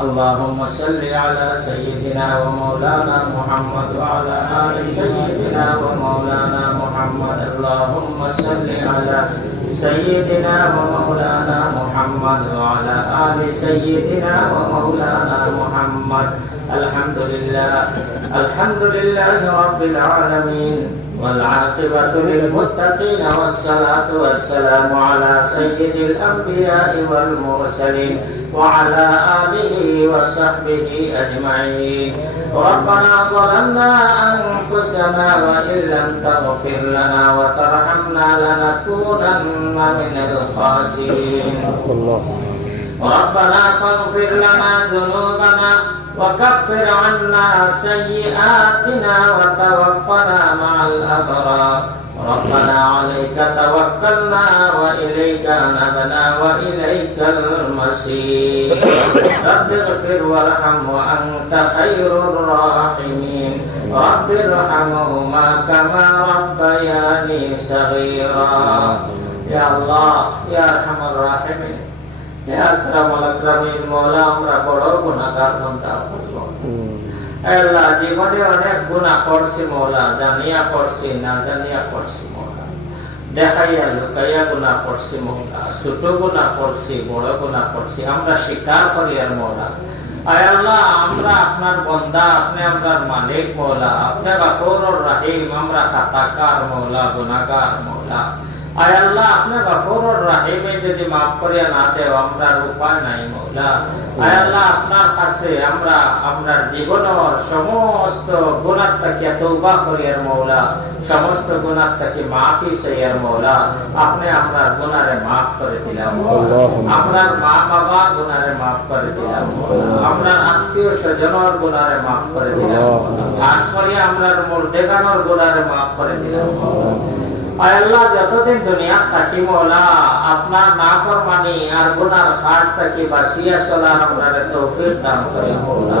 اللهم صل على سيدنا ومولانا محمد وعلى آل سيدنا ومولانا محمد. اللهم صل على سيدنا ومولانا محمد وعلى آل سيدنا ومولانا محمد. الحمد لله. الحمد لله رب العالمين. والعاقبة للمتقين والصلاة والسلام على سيد الأنبياء والمرسلين وعلى آله وصحبه أجمعين. ربنا ظلمنا أنفسنا وإن لم تغفر لنا وترحمنا لنكونن من الخاسرين. ربنا فاغفر لنا ذنوبنا وكفر عنا سيئاتنا وتوفنا مع الأبرار ربنا عليك توكلنا وإليك أنبنا وإليك المصير رب اغفر وارحم وأنت خير الراحمين رب ارحمهما كما ربياني صغيرا يا الله يا أرحم الراحمين হে আকরামুল আকরামিন মওলা আমরা বড় গুনাহগার বান্দা আল্লাহ জীবনে অনেক গুনাহ করছি মওলা জানিয়া করছি না জানিয়া করছি মওলা দেখাইয়া লুকাইয়া গুনাহ করছি মওলা ছোট গুনাহ করছি বড় গুনাহ করছি আমরা স্বীকার করি আর মওলা আয় আল্লাহ আমরা আপনার বন্দা আপনি আপনার মালিক মওলা আপনি গাফুরুর রহিম আমরা খাতাকার মওলা গুনাহগার মওলা আয় আল্লাহ আপনি গফুরুর রহিমে যদি মাফ করিয়া না দেও আমরার উপায় নাই মৌলা। আয় আল্লাহ আপনার কাছে আমরা আপনার জীবনের সমস্ত গুণার থেকে তৌবা করিয়ার মৌলা। সমস্ত গুণার থেকে মাফি মৌলা। আপনি আপনার গুনারে মাফ করে দিলাম। আপনার মা বাবা গুনারে মাফ করে দিলাম। আপনার আত্মীয় স্বজনের গুনারে মাফ করে দিলাম। খাস করে আপনার মুর্দেগানোর গুনারে মাফ করে দিলাম। আয় আল্লাহ যতদিন দুনিয়া থাকি মৌলা আপনার না ফরমানি আর গুনার খাস থাকি বাসিয়া চলার আমরা তৌফিক দান করে মৌলা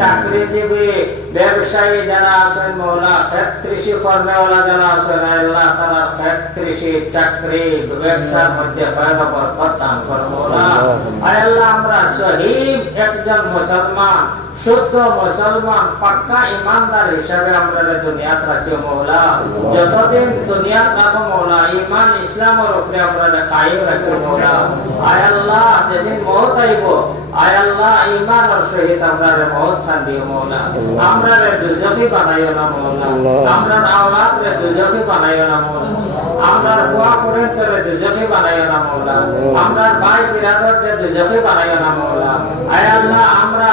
চাকরিজীবী ব্যবসায়ী যারা আছেন মৌলা ক্ষেত কৃষি কর্মেওয়ালা যারা আছেন আল্লাহ তারা ক্ষেত কৃষি চাকরি ব্যবসার মধ্যে ভয়ানক দান কর মৌলা। আয় আল্লাহ আমরা শহীদ একজন মুসলমান। শুদ্ধ মুসলমান পাক্কা ইমানদার হিসাবে আমরা দুনিয়াত রাখি মৌলা। যতদিন দুনিয়াত রাখো মৌলা ইমান ইসলামের উপরে আমরা কায়েম রাখি মৌলা। আয় আল্লাহ যেদিন মহত আইব আয় আল্লাহ ইমানের সহিত আমরা মহত খান দিও মৌলা। আমরা দুজকি বানাইও না মৌলা। আমরা আওলাদ রে দুজকি বানাইও না মৌলা। আমরা বুয়া করেন তোরে দুজকি বানাইও না মৌলা। আমরা ভাই বিরাদর রে দুজকি বানাইও না মৌলা। আয় আল্লাহ আমরা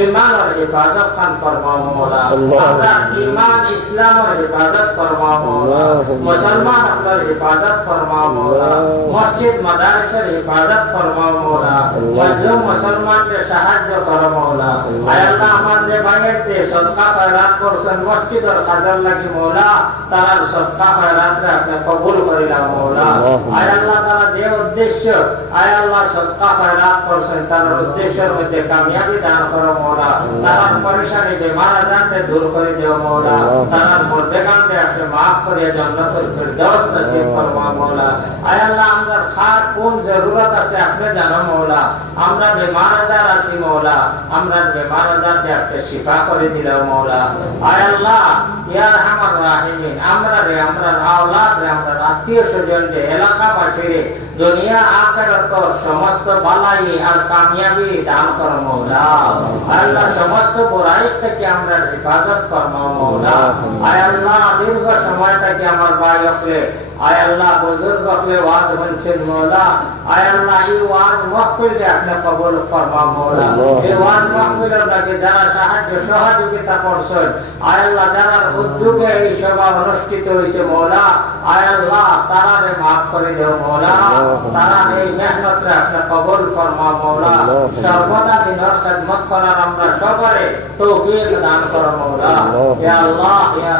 ইমানের হেফাজত খান ফরমাও মৌলা। আমরা ইমান ইসলামের হেফাজত ফরমাও মৌলা। মুসলমান আপনার হেফাজত ফরমাও মৌলা। মসজিদ মাদারিসের হেফাজত ফরমাও মৌলা। মজলুম মুসলমানদের সাহায্য করো মৌলা। আয় আল্লাহ আমার যে ভাইয়ের যে সদকা খয়রাত করছেন। মসজিদের কাজের লাগি মৌলা তার সদকা খয়রাতরে আপনি কবুল করিলাম মৌলা। আয় আল্লাহ তারা যে উদ্দেশ্য আয় আল্লাহ সদকা খয়রাত করছেন তার উদ্দেশ্যের মধ্যে কামিয়াবি দান করো মৌলা তার পরেশানি বেমার আজানকে দূর করে দেও মৌলা তার মর্দেগানকে আপনি মাফ করে জান্নাতুল ফিরদৌস নসিব ফরমা মৌলা আয় আল্লাহ আমরা খার কোন জরুরত আছে আপনি জানো মৌলা আমরা বেমার আজার আছি মৌলা আমরা বেমার আজারকে আপনি শিফা করে দিলাম মৌলা আয় আল্লাহ ইয়ার আমার রাহিমিন আমরা রে আমরা আওলাদ রে আমরা আত্মীয় স্বজন রে এলাকাবাসী রে দুনিয়া আখেরাত সমস্ত বালাই আর কামিয়াবি দান কর মৌলা আল্লাহ সমস্ত বুরাই থেকে আমরা হেফাজত ফরমাও মৌলা। আয় আল্লাহ দীর্ঘ সময় থেকে আমার ভাই অকলে। আয় আল্লাহ বুজুর্গ অকলে ওয়াজ বলছেন মৌলা। আয় আল্লাহ এই ওয়াজ মহফিল রে আপনি কবুল ফরমাও মৌলা। এই ওয়াজ লাগে যারা সাহায্য সহযোগিতা করছেন আয় আল্লাহ যারা উদ্যোগে এই সভা অনুষ্ঠিত হয়েছে মৌলা। আয় আল্লাহ তারারে মাফ করে দেও মৌলা। তারা এই মেহনত রে আপনি কবুল ফরমাও মৌলা। সর্বদা দিনের খেদমত করার আমরা সবারে তৌফিক দান করো মৌলা। ইয়া আল্লাহ ইয়া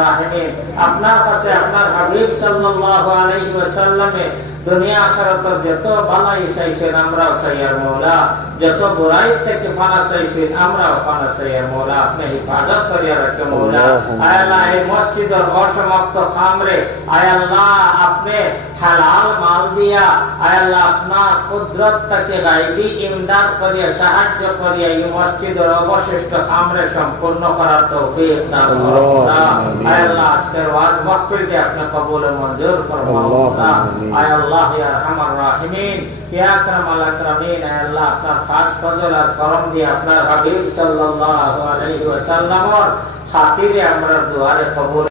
রাহিমিন আপনার কাছে আপনার হাবিব সাল্লাল্লাহু আলাইহি ওয়াসাল্লামে দুনিয়া আখিরাতের যত বালাই চাইছেন আমরাও চাইয়ার মৌলা। যত বুরাই থেকে ফানা চাইছেন আমরাও ফানা চাইয়ার মৌলা। আপনি হিফাজত করিয়া রাখে মৌলা। আয় আল্লাহ এই মসজিদের অসমাপ্ত খামরে আয় আল্লাহ আপনি হালাল মাল দিয়া আয় আল্লাহ আপনার কুদরত থেকে গাইবি ইমদাদ করিয়া সাহায্য করিয়া এই মসজিদের অবশিষ্ট খামরে সম্পূর্ণ করার তৌফিক দান করুন। মৌলা। আয় আল্লাহ আজকের ওয়াজ মাহফিলকে আপনি কবুল ও মঞ্জুর ফরমাও। মৌলা। আয় আল্লাহ ইয়া আরহামার রাহিমিন। ইয়া আকরামাল আকরামিন আয় আল্লাহ আপনার খাস ফজল আর করম দিয়ে আপনার হাবিব সাল্লাল্লাহু আলাইহি ওয়াসাল্লামর খাতিরে আমরা দুয়ারে কবুল